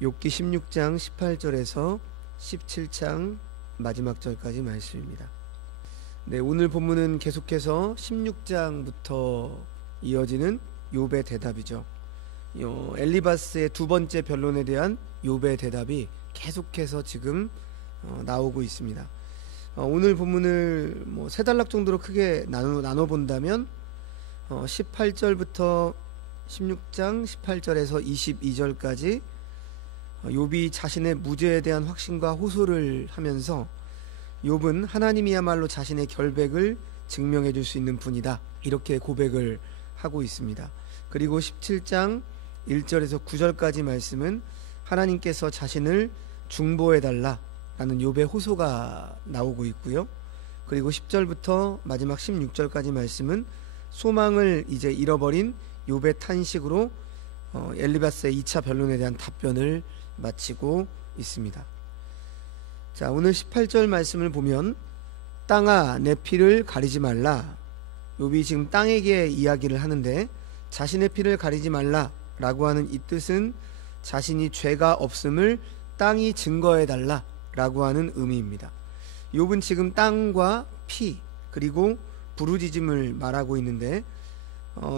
욥기 16장 18절에서 17장 마지막 절까지 말씀입니다. 네, 오늘 본문은 계속해서 16장부터 이어지는 욥의 대답이죠. 엘리바스의 두 번째 변론에 대한 욥의 대답이 계속해서 지금 나오고 있습니다. 오늘 본문을 세 단락 정도로 크게 나눠 본다면 18절부터 16장 18절에서 22절까지 욥이 자신의 무죄에 대한 확신과 호소를 하면서 욥은 하나님이야말로 자신의 결백을 증명해 줄 수 있는 분이다, 이렇게 고백을 하고 있습니다. 그리고 17장 1절에서 9절까지 말씀은 하나님께서 자신을 중보해 달라 라는 욥의 호소가 나오고 있고요. 그리고 10절부터 마지막 16절까지 말씀은 소망을 이제 잃어버린 욥의 탄식으로 엘리바스의 2차 변론에 대한 답변을 마치고 있습니다. 자, 오늘 18절 말씀을 보면 땅아 내 피를 가리지 말라. 욥이 지금 땅에게 이야기를 하는데 자신의 피를 가리지 말라 라고 하는 이 뜻은 자신이 죄가 없음을 땅이 증거해 달라 라고 하는 의미입니다. 욥은 지금 땅과 피 그리고 부르짖음을 말하고 있는데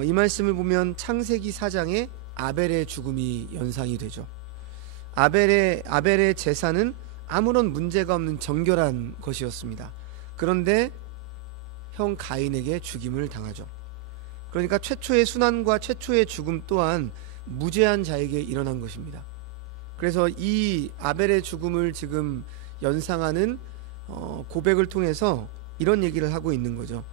이 말씀을 보면 창세기 4장에 아벨의 죽음이 연상이 되죠. 아벨의 제사는 아무런 문제가 없는 정결한 것이었습니다. 그런데 형 가인에게 죽임을 당하죠. 그러니까 최초의 순환과 최초의 죽음 또한 무죄한 자에게 일어난 것입니다. 그래서 이 아벨의 죽음을 지금 연상하는 고백을 통해서 이런 얘기를 하고 있는 거죠.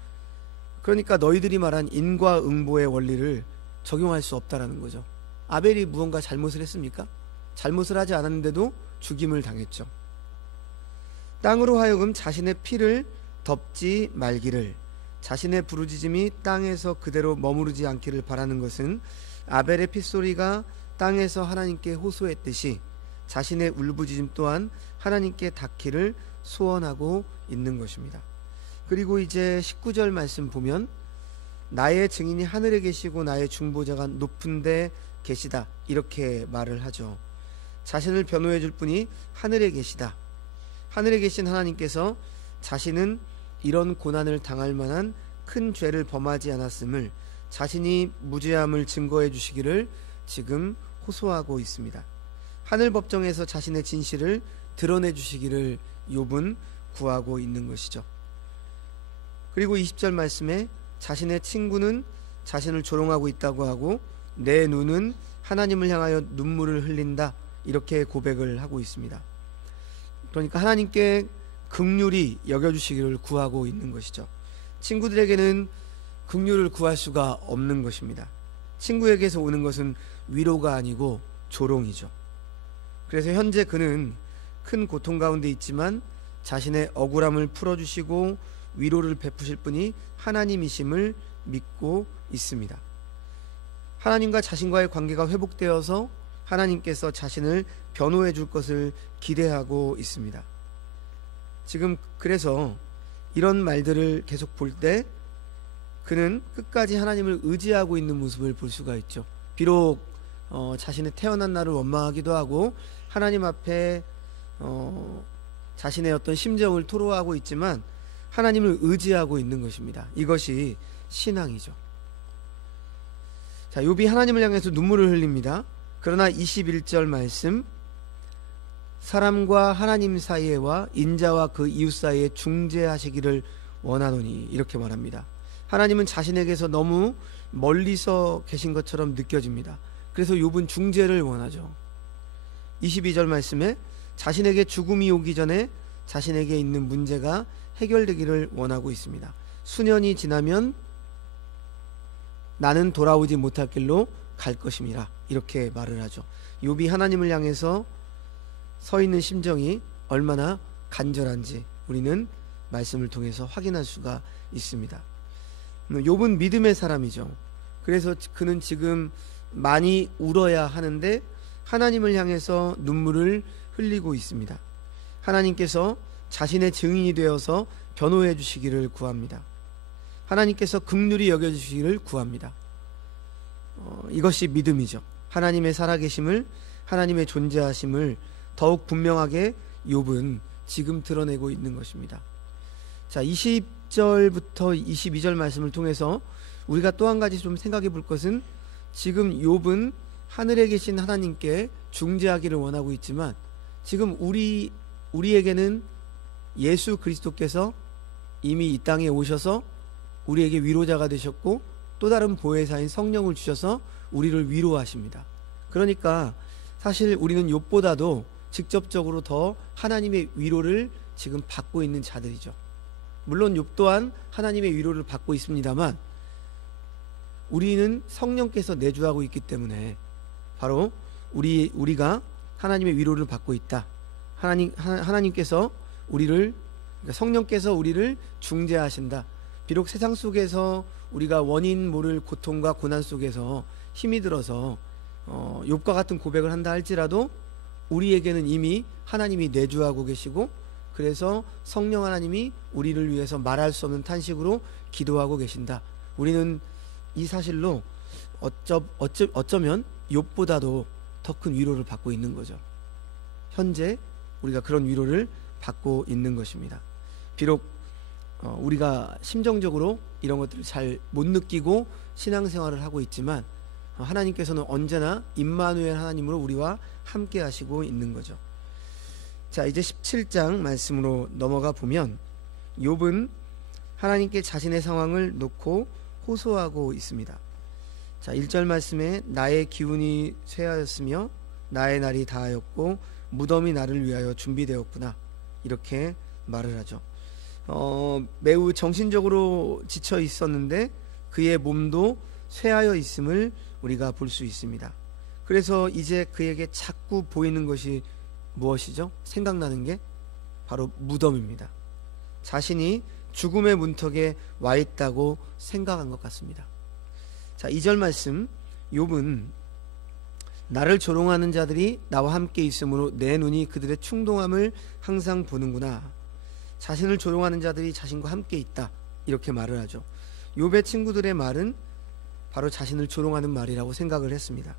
그러니까 너희들이 말한 인과응보의 원리를 적용할 수 없다라는 거죠. 아벨이 무언가 잘못을 했습니까? 잘못을 하지 않았는데도 죽임을 당했죠. 땅으로 하여금 자신의 피를 덮지 말기를, 자신의 부르짖음이 땅에서 그대로 머무르지 않기를 바라는 것은 아벨의 핏소리가 땅에서 하나님께 호소했듯이 자신의 울부짖음 또한 하나님께 닿기를 소원하고 있는 것입니다. 그리고 이제 19절 말씀 보면 나의 증인이 하늘에 계시고 나의 중보자가 높은 데 계시다, 이렇게 말을 하죠. 자신을 변호해 줄 분이 하늘에 계시다. 하늘에 계신 하나님께서 자신은 이런 고난을 당할 만한 큰 죄를 범하지 않았음을, 자신이 무죄함을 증거해 주시기를 지금 호소하고 있습니다. 하늘 법정에서 자신의 진실을 드러내 주시기를 욥은 구하고 있는 것이죠. 그리고 20절 말씀에 자신의 친구는 자신을 조롱하고 있다고 하고 내 눈은 하나님을 향하여 눈물을 흘린다, 이렇게 고백을 하고 있습니다. 그러니까 하나님께 긍휼히 여겨주시기를 구하고 있는 것이죠. 친구들에게는 긍휼을 구할 수가 없는 것입니다. 친구에게서 오는 것은 위로가 아니고 조롱이죠. 그래서 현재 그는 큰 고통 가운데 있지만 자신의 억울함을 풀어주시고 위로를 베푸실 분이 하나님이심을 믿고 있습니다. 하나님과 자신과의 관계가 회복되어서 하나님께서 자신을 변호해 줄 것을 기대하고 있습니다. 지금 그래서 이런 말들을 계속 볼 때 그는 끝까지 하나님을 의지하고 있는 모습을 볼 수가 있죠. 비록 자신의 태어난 날을 원망하기도 하고 하나님 앞에 자신의 어떤 심정을 토로하고 있지만 하나님을 의지하고 있는 것입니다. 이것이 신앙이죠. 자, 욥이 하나님을 향해서 눈물을 흘립니다. 그러나 21절 말씀, 사람과 하나님 사이에와 인자와 그 이웃 사이에 중재하시기를 원하노니, 이렇게 말합니다. 하나님은 자신에게서 너무 멀리서 계신 것처럼 느껴집니다. 그래서 욥은 중재를 원하죠. 22절 말씀에 자신에게 죽음이 오기 전에 자신에게 있는 문제가 해결되기를 원하고 있습니다. 수년이 지나면 나는 돌아오지 못할 길로 갈 것임이라, 이렇게 말을 하죠. 욥이 하나님을 향해서 서 있는 심정이 얼마나 간절한지 우리는 말씀을 통해서 확인할 수가 있습니다. 욥은 믿음의 사람이죠. 그래서 그는 지금 많이 울어야 하는데 하나님을 향해서 눈물을 흘리고 있습니다. 하나님께서 자신의 증인이 되어서 변호해 주시기를 구합니다. 하나님께서 긍휼히 여겨주시기를 구합니다. 이것이 믿음이죠. 하나님의 살아계심을 하나님의 존재하심을 더욱 분명하게 욥은 지금 드러내고 있는 것입니다. 자, 20절부터 22절 말씀을 통해서 우리가 또 한 가지 좀 생각해 볼 것은, 지금 욥은 하늘에 계신 하나님께 중재하기를 원하고 있지만 지금 우리에게는 예수 그리스도께서 이미 이 땅에 오셔서 우리에게 위로자가 되셨고 또 다른 보혜사인 성령을 주셔서 우리를 위로하십니다. 그러니까 사실 우리는 욥보다도 직접적으로 더 하나님의 위로를 지금 받고 있는 자들이죠. 물론 욥 또한 하나님의 위로를 받고 있습니다만 우리는 성령께서 내주하고 있기 때문에 바로 우리가 하나님의 위로를 받고 있다. 하나님께서 우리를, 그러니까 성령께서 우리를 중재하신다. 비록 세상 속에서 우리가 원인 모를 고통과 고난 속에서 힘이 들어서 욥과 같은 고백을 한다 할지라도 우리에게는 이미 하나님이 내주하고 계시고, 그래서 성령 하나님이 우리를 위해서 말할 수 없는 탄식으로 기도하고 계신다. 우리는 이 사실로 어쩌면 욥보다도 더 큰 위로를 받고 있는 거죠. 현재 우리가 그런 위로를 받고 있는 것입니다. 비록 우리가 심정적으로 이런 것들을 잘 못 느끼고 신앙생활을 하고 있지만 하나님께서는 언제나 임마누엘 하나님으로 우리와 함께 하시고 있는 거죠. 자, 이제 17장 말씀으로 넘어가 보면 욥은 하나님께 자신의 상황을 놓고 호소하고 있습니다. 자, 1절 말씀에 나의 기운이 쇠하였으며 나의 날이 다하였고 무덤이 나를 위하여 준비되었구나, 이렇게 말을 하죠. 매우 정신적으로 지쳐 있었는데 그의 몸도 쇠하여 있음을 우리가 볼 수 있습니다. 그래서 이제 그에게 자꾸 보이는 것이 무엇이죠? 생각나는 게 바로 무덤입니다. 자신이 죽음의 문턱에 와 있다고 생각한 것 같습니다. 자, 2절 말씀, 욥은 나를 조롱하는 자들이 나와 함께 있으므로 내 눈이 그들의 충동함을 항상 보는구나. 자신을 조롱하는 자들이 자신과 함께 있다, 이렇게 말을 하죠. 욥의 친구들의 말은 바로 자신을 조롱하는 말이라고 생각을 했습니다.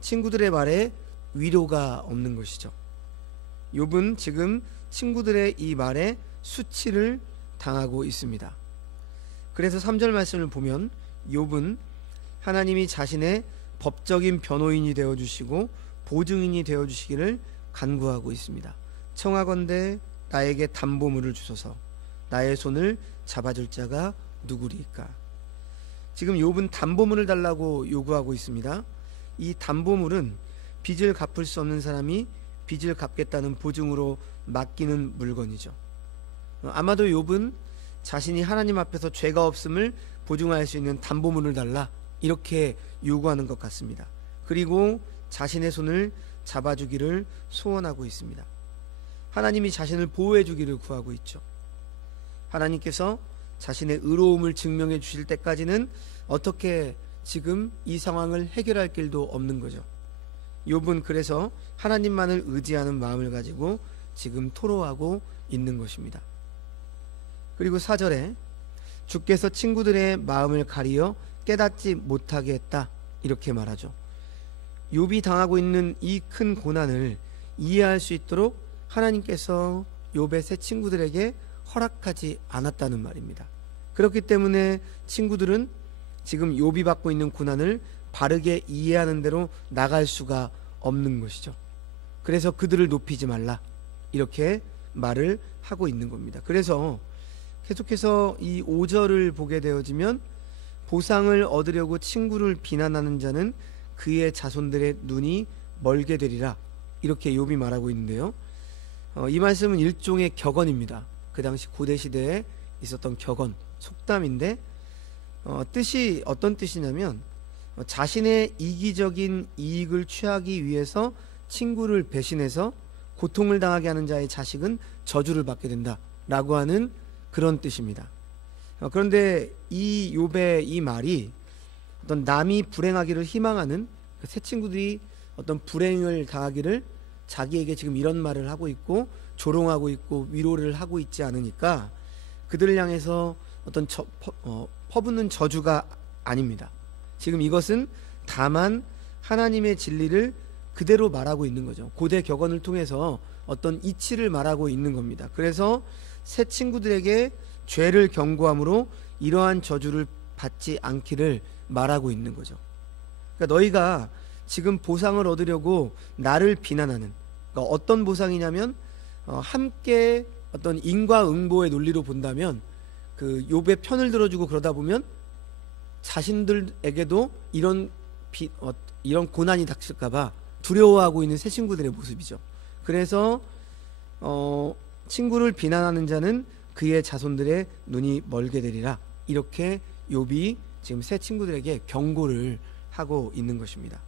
친구들의 말에 위로가 없는 것이죠. 욥은 지금 친구들의 이 말에 수치를 당하고 있습니다. 그래서 3절 말씀을 보면 욥은 하나님이 자신의 법적인 변호인이 되어주시고 보증인이 되어주시기를 간구하고 있습니다. 청하건대 나에게 담보물을 주소서, 나의 손을 잡아줄 자가 누구리까. 지금 욥은 담보물을 달라고 요구하고 있습니다. 이 담보물은 빚을 갚을 수 없는 사람이 빚을 갚겠다는 보증으로 맡기는 물건이죠. 아마도 욥은 자신이 하나님 앞에서 죄가 없음을 보증할 수 있는 담보물을 달라, 이렇게 요구하는 것 같습니다. 그리고 자신의 손을 잡아주기를 소원하고 있습니다. 하나님이 자신을 보호해 주기를 구하고 있죠. 하나님께서 자신의 의로움을 증명해 주실 때까지는 어떻게 지금 이 상황을 해결할 길도 없는 거죠. 욥은 그래서 하나님만을 의지하는 마음을 가지고 지금 토로하고 있는 것입니다. 그리고 4절에 주께서 친구들의 마음을 가리어 깨닫지 못하게 했다, 이렇게 말하죠. 욥이 당하고 있는 이 큰 고난을 이해할 수 있도록 하나님께서 욥의 세 친구들에게 허락하지 않았다는 말입니다. 그렇기 때문에 친구들은 지금 욥이 받고 있는 고난을 바르게 이해하는 대로 나갈 수가 없는 것이죠. 그래서 그들을 높이지 말라, 이렇게 말을 하고 있는 겁니다. 그래서 계속해서 이 5절을 보게 되어지면 보상을 얻으려고 친구를 비난하는 자는 그의 자손들의 눈이 멀게 되리라, 이렇게 욥이 말하고 있는데요. 이 말씀은 일종의 격언입니다. 그 당시 고대 시대에 있었던 격언, 속담인데 뜻이 어떤 뜻이냐면 자신의 이기적인 이익을 취하기 위해서 친구를 배신해서 고통을 당하게 하는 자의 자식은 저주를 받게 된다 라고 하는 그런 뜻입니다. 그런데 이 욥의 이 말이 어떤 남이 불행하기를 희망하는 새 친구들이 어떤 불행을 당하기를 자기에게 지금 이런 말을 하고 있고 조롱하고 있고 위로를 하고 있지 않으니까 그들을 향해서 어떤 퍼붓는 저주가 아닙니다. 지금 이것은 다만 하나님의 진리를 그대로 말하고 있는 거죠. 고대 격언을 통해서 어떤 이치를 말하고 있는 겁니다. 그래서 새 친구들에게 죄를 경고함으로 이러한 저주를 받지 않기를 말하고 있는 거죠. 그러니까 너희가 지금 보상을 얻으려고 나를 비난하는, 그러니까 어떤 보상이냐면 함께 어떤 인과응보의 논리로 본다면 그 욥의 편을 들어주고 그러다 보면 자신들에게도 이런 고난이 닥칠까봐 두려워하고 있는 새 친구들의 모습이죠. 그래서 친구를 비난하는 자는 그의 자손들의 눈이 멀게 되리라, 이렇게 욥이 지금 새 친구들에게 경고를 하고 있는 것입니다.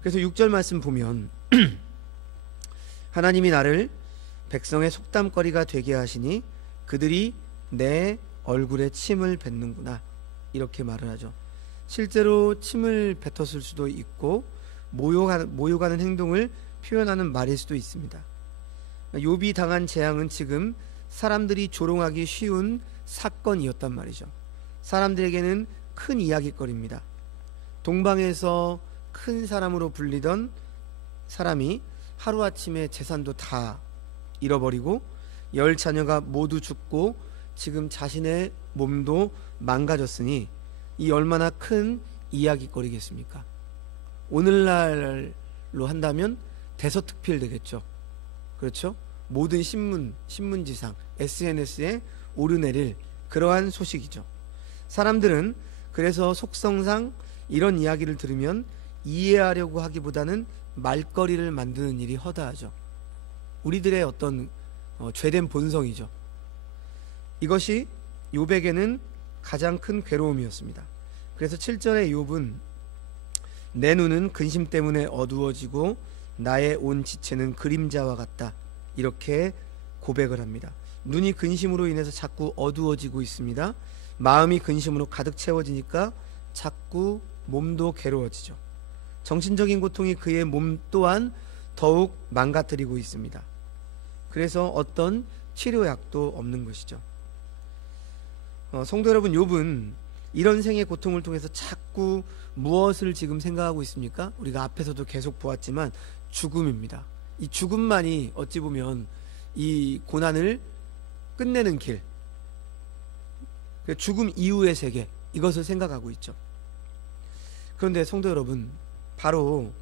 그래서 6절 말씀 보면 하나님이 나를 백성의 속담거리가 되게 하시니 그들이 내 얼굴에 침을 뱉는구나, 이렇게 말을 하죠. 실제로 침을 뱉었을 수도 있고 모욕하는 행동을 표현하는 말일 수도 있습니다. 욥이 당한 재앙은 지금 사람들이 조롱하기 쉬운 사건이었단 말이죠. 사람들에게는 큰 이야깃거리입니다. 동방에서 큰 사람으로 불리던 사람이 하루아침에 재산도 다 잃어버리고 10자녀가 모두 죽고 지금 자신의 몸도 망가졌으니 이 얼마나 큰 이야깃거리겠습니까? 오늘날로 한다면 대서특필 되겠죠. 그렇죠? 모든 신문지상, SNS에 오르내릴 그러한 소식이죠. 사람들은 그래서 속성상 이런 이야기를 들으면 이해하려고 하기보다는 말거리를 만드는 일이 허다하죠. 우리들의 어떤 죄된 본성이죠. 이것이 욥에게는 가장 큰 괴로움이었습니다. 그래서 7절에 욥은 내 눈은 근심 때문에 어두워지고 나의 온 지체는 그림자와 같다, 이렇게 고백을 합니다. 눈이 근심으로 인해서 자꾸 어두워지고 있습니다. 마음이 근심으로 가득 채워지니까 자꾸 몸도 괴로워지죠. 정신적인 고통이 그의 몸 또한 더욱 망가뜨리고 있습니다. 그래서 어떤 치료약도 없는 것이죠. 성도 여러분, 욥은 이런 생의 고통을 통해서 자꾸 무엇을 지금 생각하고 있습니까? 우리가 앞에서도 계속 보았지만 죽음입니다. 이 죽음만이 어찌 보면 이 고난을 끝내는 길, 죽음 이후의 세계, 이것을 생각하고 있죠. 그런데 성도 여러분, 바로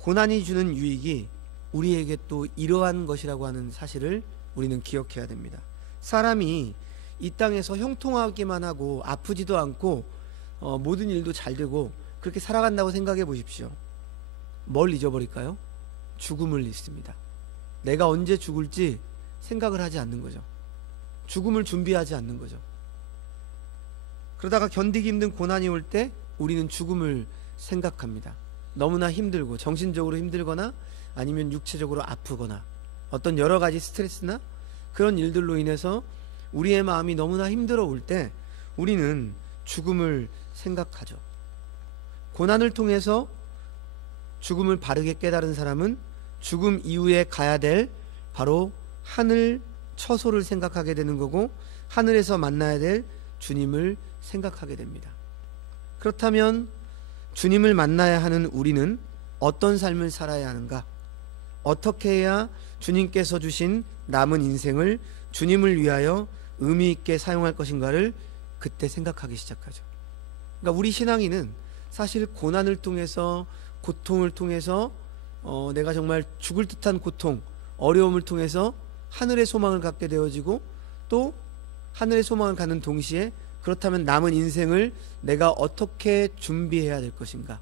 고난이 주는 유익이 우리에게 또 이러한 것이라고 하는 사실을 우리는 기억해야 됩니다. 사람이 이 땅에서 형통하기만 하고 아프지도 않고 모든 일도 잘 되고 그렇게 살아간다고 생각해 보십시오. 뭘 잊어버릴까요? 죽음을 잊습니다. 내가 언제 죽을지 생각을 하지 않는 거죠. 죽음을 준비하지 않는 거죠. 그러다가 견디기 힘든 고난이 올 때 우리는 죽음을 생각합니다. 너무나 힘들고 정신적으로 힘들거나 아니면 육체적으로 아프거나 어떤 여러 가지 스트레스나 그런 일들로 인해서 우리의 마음이 너무나 힘들어 올 때 우리는 죽음을 생각하죠. 고난을 통해서 죽음을 바르게 깨달은 사람은 죽음 이후에 가야 될 바로 하늘 처소를 생각하게 되는 거고 하늘에서 만나야 될 주님을 생각하게 됩니다. 그렇다면 주님을 만나야 하는 우리는 어떤 삶을 살아야 하는가? 어떻게 해야 주님께서 주신 남은 인생을 주님을 위하여 의미 있게 사용할 것인가를 그때 생각하기 시작하죠. 그러니까 우리 신앙인은 사실 고난을 통해서, 고통을 통해서 내가 정말 죽을 듯한 고통, 어려움을 통해서 하늘의 소망을 갖게 되어지고 또 하늘의 소망을 갖는 동시에 그렇다면 남은 인생을 내가 어떻게 준비해야 될 것인가,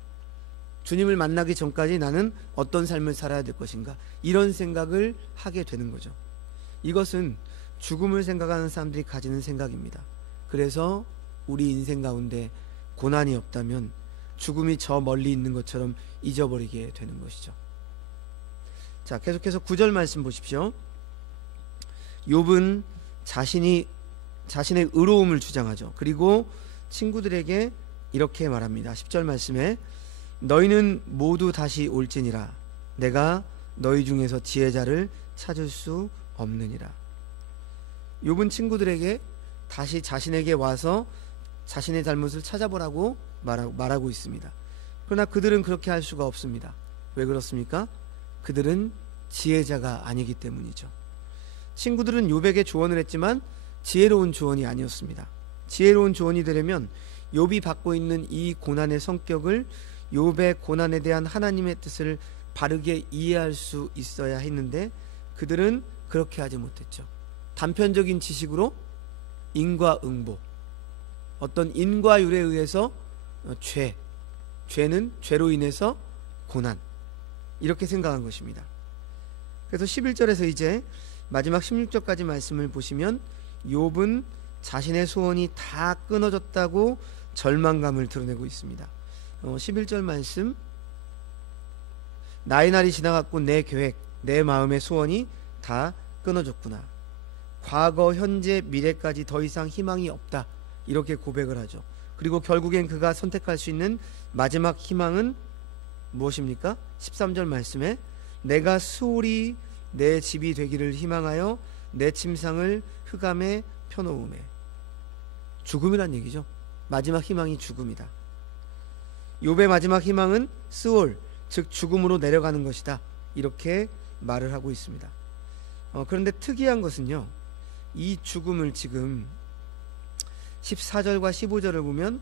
주님을 만나기 전까지 나는 어떤 삶을 살아야 될 것인가, 이런 생각을 하게 되는 거죠. 이것은 죽음을 생각하는 사람들이 가지는 생각입니다. 그래서 우리 인생 가운데 고난이 없다면 죽음이 저 멀리 있는 것처럼 잊어버리게 되는 것이죠. 자, 계속해서 9절 말씀 보십시오. 욥은 자신의 의로움을 주장하죠. 그리고 친구들에게 이렇게 말합니다. 10절 말씀에 너희는 모두 다시 올지니라 내가 너희 중에서 지혜자를 찾을 수 없느니라. 욥은 친구들에게 다시 자신에게 와서 자신의 잘못을 찾아보라고 말하고 있습니다. 그러나 그들은 그렇게 할 수가 없습니다. 왜 그렇습니까? 그들은 지혜자가 아니기 때문이죠. 친구들은 욥에게 조언을 했지만 지혜로운 조언이 아니었습니다. 지혜로운 조언이 되려면 욥이 받고 있는 이 고난의 성격을, 욥의 고난에 대한 하나님의 뜻을 바르게 이해할 수 있어야 했는데 그들은 그렇게 하지 못했죠. 단편적인 지식으로 인과응보, 어떤 인과율에 의해서 죄는 죄로 인해서 고난, 이렇게 생각한 것입니다. 그래서 11절에서 이제 마지막 16절까지 말씀을 보시면 욥은 자신의 소원이 다 끊어졌다고 절망감을 드러내고 있습니다. 11절 말씀, 나의 날이 지나갔고 내 계획, 내 마음의 소원이 다 끊어졌구나. 과거, 현재, 미래까지 더 이상 희망이 없다, 이렇게 고백을 하죠. 그리고 결국엔 그가 선택할 수 있는 마지막 희망은 무엇입니까? 13절 말씀에 내가 수월이 내 집이 되기를 희망하여 내 침상을 흑암에 펴놓음에. 죽음이란 얘기죠. 마지막 희망이 죽음이다. 욥의 마지막 희망은 스올, 즉 죽음으로 내려가는 것이다, 이렇게 말을 하고 있습니다. 그런데 특이한 것은요, 이 죽음을 지금 14절과 15절을 보면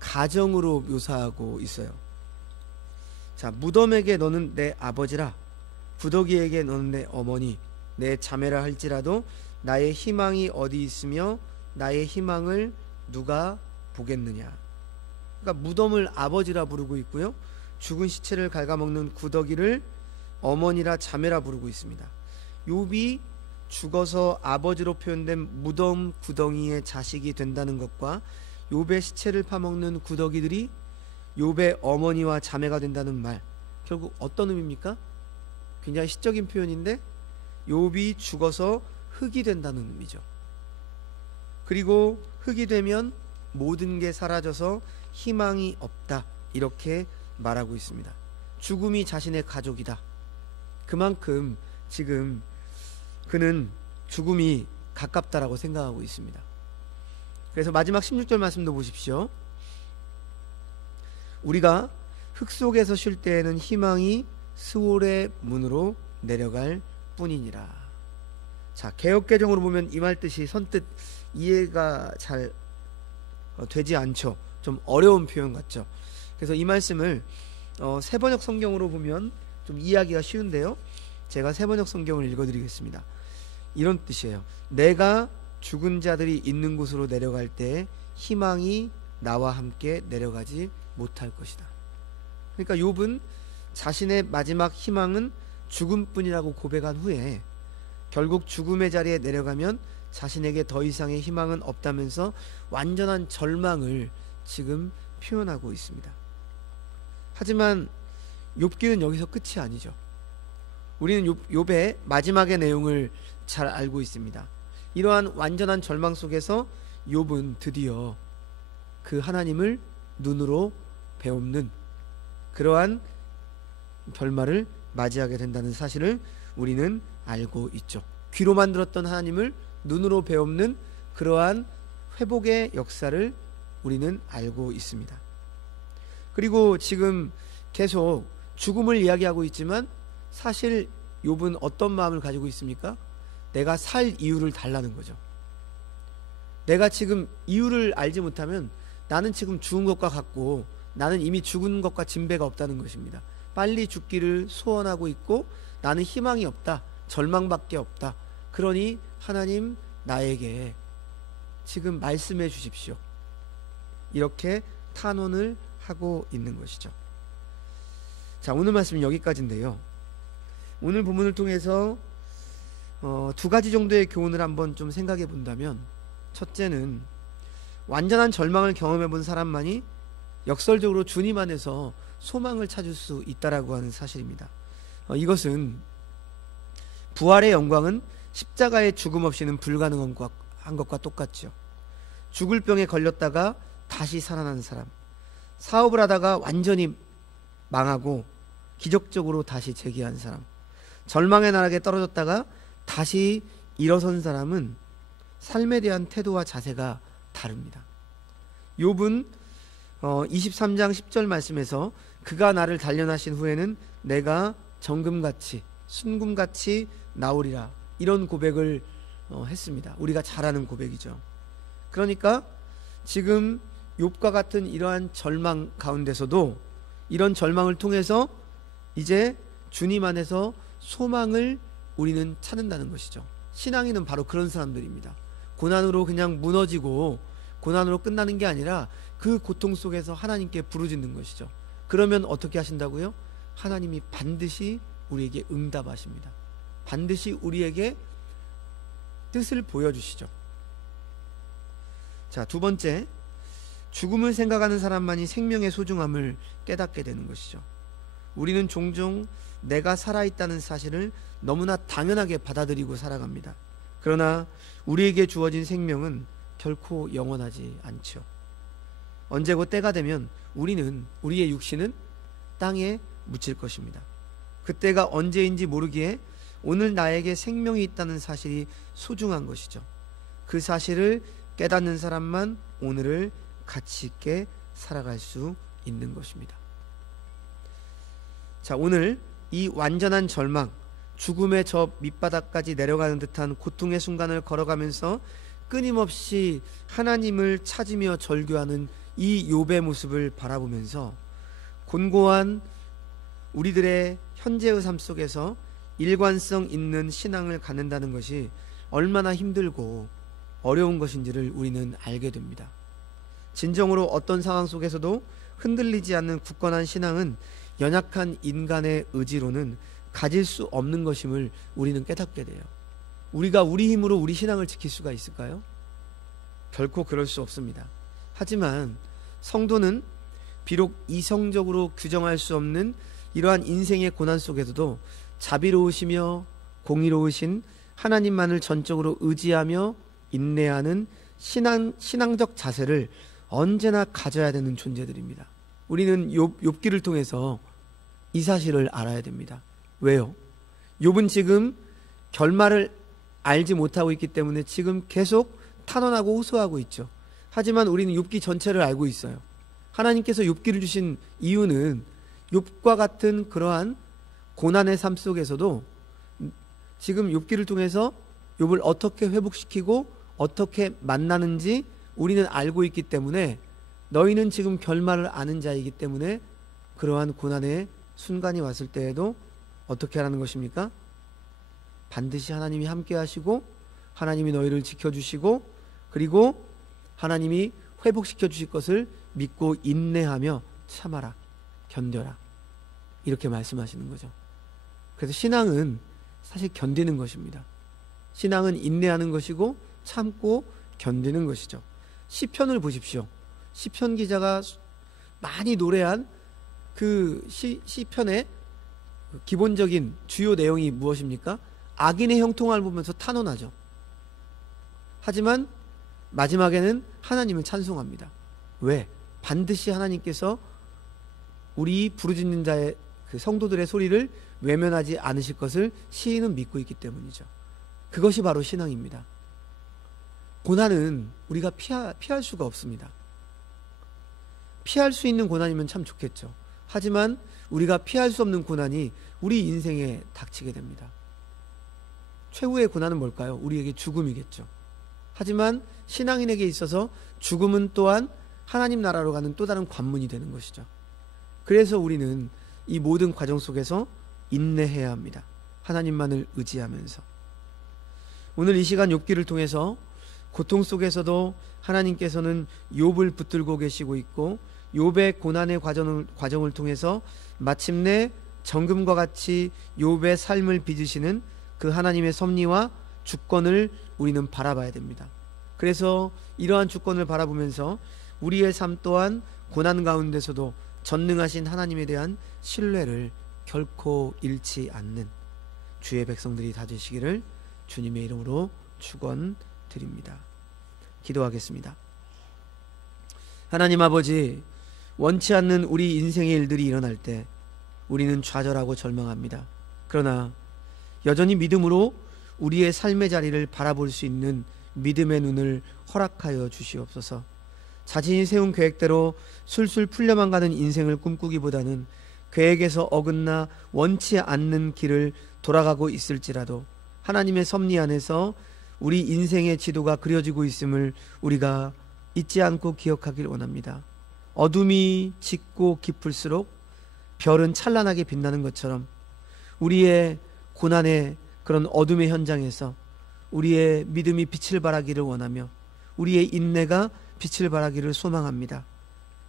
가정으로 묘사하고 있어요. 자, 무덤에게 너는 내 아버지라, 구더기에게 너는 내 어머니, 내 자매라 할지라도 나의 희망이 어디 있으며 나의 희망을 누가 보겠느냐. 그러니까 무덤을 아버지라 부르고 있고요, 죽은 시체를 갉아먹는 구더기를 어머니라 자매라 부르고 있습니다. 욥이 죽어서 아버지로 표현된 무덤 구덩이의 자식이 된다는 것과 욥의 시체를 파먹는 구더기들이 욥의 어머니와 자매가 된다는 말, 결국 어떤 의미입니까? 굉장히 시적인 표현인데 욥이 죽어서 흙이 된다는 의미죠. 그리고 흙이 되면 모든 게 사라져서 희망이 없다, 이렇게 말하고 있습니다. 죽음이 자신의 가족이다. 그만큼 지금 그는 죽음이 가깝다라고 생각하고 있습니다. 그래서 마지막 16절 말씀도 보십시오. 우리가 흙 속에서 쉴 때에는 희망이 스올의 문으로 내려갈 뿐이니라. 자, 개역개정으로 보면 이 말 뜻이 선뜻 이해가 잘 되지 않죠. 좀 어려운 표현 같죠. 그래서 이 말씀을 새번역 성경으로 보면 좀 이해하기가 쉬운데요, 제가 새번역 성경을 읽어드리겠습니다. 이런 뜻이에요. 내가 죽은 자들이 있는 곳으로 내려갈 때 희망이 나와 함께 내려가지 못할 것이다. 그러니까 욥은 자신의 마지막 희망은 죽음뿐이라고 고백한 후에 결국 죽음의 자리에 내려가면 자신에게 더 이상의 희망은 없다면서 완전한 절망을 지금 표현하고 있습니다. 하지만 욥기는 여기서 끝이 아니죠. 우리는 욥의 마지막의 내용을 잘 알고 있습니다. 이러한 완전한 절망 속에서 욥은 드디어 그 하나님을 눈으로 배움는 그러한 결말을 맞이하게 된다는 사실을 우리는 알고 있죠. 귀로만 들었던 하나님을 눈으로 배움는 그러한 회복의 역사를 우리는 알고 있습니다. 그리고 지금 계속 죽음을 이야기하고 있지만 사실 욥은 어떤 마음을 가지고 있습니까? 내가 살 이유를 달라는 거죠. 내가 지금 이유를 알지 못하면 나는 지금 죽은 것과 같고 나는 이미 죽은 것과 진배가 없다는 것입니다. 빨리 죽기를 소원하고 있고 나는 희망이 없다, 절망밖에 없다. 그러니 하나님 나에게 지금 말씀해 주십시오, 이렇게 탄원을 하고 있는 것이죠. 자, 오늘 말씀은 여기까지인데요, 오늘 본문을 통해서 두 가지 정도의 교훈을 한번 좀 생각해 본다면, 첫째는 완전한 절망을 경험해 본 사람만이 역설적으로 주님 안에서 소망을 찾을 수 있다라고 하는 사실입니다. 이것은 부활의 영광은 십자가의 죽음 없이는 불가능한 것과 똑같죠. 죽을 병에 걸렸다가 다시 살아난 사람, 사업을 하다가 완전히 망하고 기적적으로 다시 재기한 사람, 절망의 나락에 떨어졌다가 다시 일어선 사람은 삶에 대한 태도와 자세가 다릅니다. 욥은 23장 10절 말씀에서 그가 나를 단련하신 후에는 내가 정금같이 순금같이 나오리라. 이런 고백을 했습니다. 우리가 잘 아는 고백이죠. 그러니까 지금 욥과 같은 이러한 절망 가운데서도 이런 절망을 통해서 이제 주님 안에서 소망을 우리는 찾는다는 것이죠. 신앙인은 바로 그런 사람들입니다. 고난으로 그냥 무너지고 고난으로 끝나는 게 아니라 그 고통 속에서 하나님께 부르짖는 것이죠. 그러면 어떻게 하신다고요? 하나님이 반드시 우리에게 응답하십니다. 반드시 우리에게 뜻을 보여주시죠. 자, 두 번째, 죽음을 생각하는 사람만이 생명의 소중함을 깨닫게 되는 것이죠. 우리는 종종 내가 살아있다는 사실을 너무나 당연하게 받아들이고 살아갑니다. 그러나 우리에게 주어진 생명은 결코 영원하지 않죠. 언제고 때가 되면 우리의 육신은 땅에 묻힐 것입니다. 그때가 언제인지 모르기에 오늘 나에게 생명이 있다는 사실이 소중한 것이죠. 그 사실을 깨닫는 사람만 오늘을 가치 있게 살아갈 수 있는 것입니다. 자, 오늘 이 완전한 절망, 죽음의 저 밑바닥까지 내려가는 듯한 고통의 순간을 걸어가면서 끊임없이 하나님을 찾으며 절규하는 이 욥의 모습을 바라보면서 곤고한 우리들의 현재의 삶 속에서 일관성 있는 신앙을 갖는다는 것이 얼마나 힘들고 어려운 것인지를 우리는 알게 됩니다. 진정으로 어떤 상황 속에서도 흔들리지 않는 굳건한 신앙은 연약한 인간의 의지로는 가질 수 없는 것임을 우리는 깨닫게 돼요. 우리가 우리 힘으로 우리 신앙을 지킬 수가 있을까요? 결코 그럴 수 없습니다. 하지만 성도는 비록 이성적으로 규정할 수 없는 이러한 인생의 고난 속에서도 자비로우시며 공의로우신 하나님만을 전적으로 의지하며 인내하는 신앙적 자세를 언제나 가져야 되는 존재들입니다. 우리는 욥기를 통해서 이 사실을 알아야 됩니다. 왜요? 욥은 지금 결말을 알지 못하고 있기 때문에 지금 계속 탄원하고 호소하고 있죠. 하지만 우리는 욥기 전체를 알고 있어요. 하나님께서 욥기를 주신 이유는 욥과 같은 그러한 고난의 삶 속에서도 지금 욥기를 통해서 욥을 어떻게 회복시키고 어떻게 만나는지 우리는 알고 있기 때문에 너희는 지금 결말을 아는 자이기 때문에 그러한 고난의 순간이 왔을 때에도 어떻게 하라는 것입니까? 반드시 하나님이 함께 하시고 하나님이 너희를 지켜주시고 그리고 하나님이 회복시켜 주실 것을 믿고 인내하며 참아라, 견뎌라, 이렇게 말씀하시는 거죠. 그래서 신앙은 사실 견디는 것입니다. 신앙은 인내하는 것이고 참고 견디는 것이죠. 시편을 보십시오. 시편 기자가 많이 노래한 그 시편의 기본적인 주요 내용이 무엇입니까? 악인의 형통함을 보면서 탄원하죠. 하지만 마지막에는 하나님을 찬송합니다. 왜? 반드시 하나님께서 우리 부르짖는 자의 그 성도들의 소리를 외면하지 않으실 것을 시인은 믿고 있기 때문이죠. 그것이 바로 신앙입니다. 고난은 우리가 피할 수가 없습니다. 피할 수 있는 고난이면 참 좋겠죠. 하지만 우리가 피할 수 없는 고난이 우리 인생에 닥치게 됩니다. 최후의 고난은 뭘까요? 우리에게 죽음이겠죠. 하지만 신앙인에게 있어서 죽음은 또한 하나님 나라로 가는 또 다른 관문이 되는 것이죠. 그래서 우리는 이 모든 과정 속에서 인내해야 합니다. 하나님만을 의지하면서. 오늘 이 시간 욥기를 통해서 고통 속에서도 하나님께서는 욥을 붙들고 계시고 있고 욥의 고난의 과정을 통해서 마침내 정금과 같이 욥의 삶을 빚으시는 그 하나님의 섭리와 주권을 우리는 바라봐야 됩니다. 그래서 이러한 주권을 바라보면서 우리의 삶 또한 고난 가운데서도 전능하신 하나님에 대한 신뢰를 결코 잃지 않는 주의 백성들이 다 되시기를 주님의 이름으로 축원드립니다. 기도하겠습니다. 하나님 아버지, 원치 않는 우리 인생의 일들이 일어날 때 우리는 좌절하고 절망합니다. 그러나 여전히 믿음으로 우리의 삶의 자리를 바라볼 수 있는 믿음의 눈을 허락하여 주시옵소서. 자신이 세운 계획대로 술술 풀려만 가는 인생을 꿈꾸기보다는 계획에서 어긋나 원치 않는 길을 돌아가고 있을지라도 하나님의 섭리 안에서 우리 인생의 지도가 그려지고 있음을 우리가 잊지 않고 기억하길 원합니다. 어둠이 짙고 깊을수록 별은 찬란하게 빛나는 것처럼 우리의 고난의 그런 어둠의 현장에서 우리의 믿음이 빛을 발하기를 원하며 우리의 인내가 빛을 발하기를 소망합니다.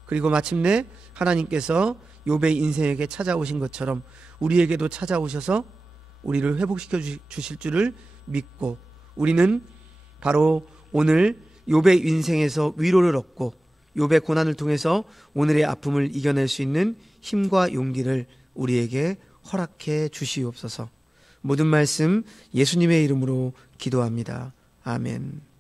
그리고 마침내 하나님께서 욥의 인생에게 찾아오신 것처럼 우리에게도 찾아오셔서 우리를 회복시켜 주실 줄을 믿고 우리는 바로 오늘 욥의 인생에서 위로를 얻고 욥의 고난을 통해서 오늘의 아픔을 이겨낼 수 있는 힘과 용기를 우리에게 허락해 주시옵소서. 모든 말씀 예수님의 이름으로 기도합니다. 아멘.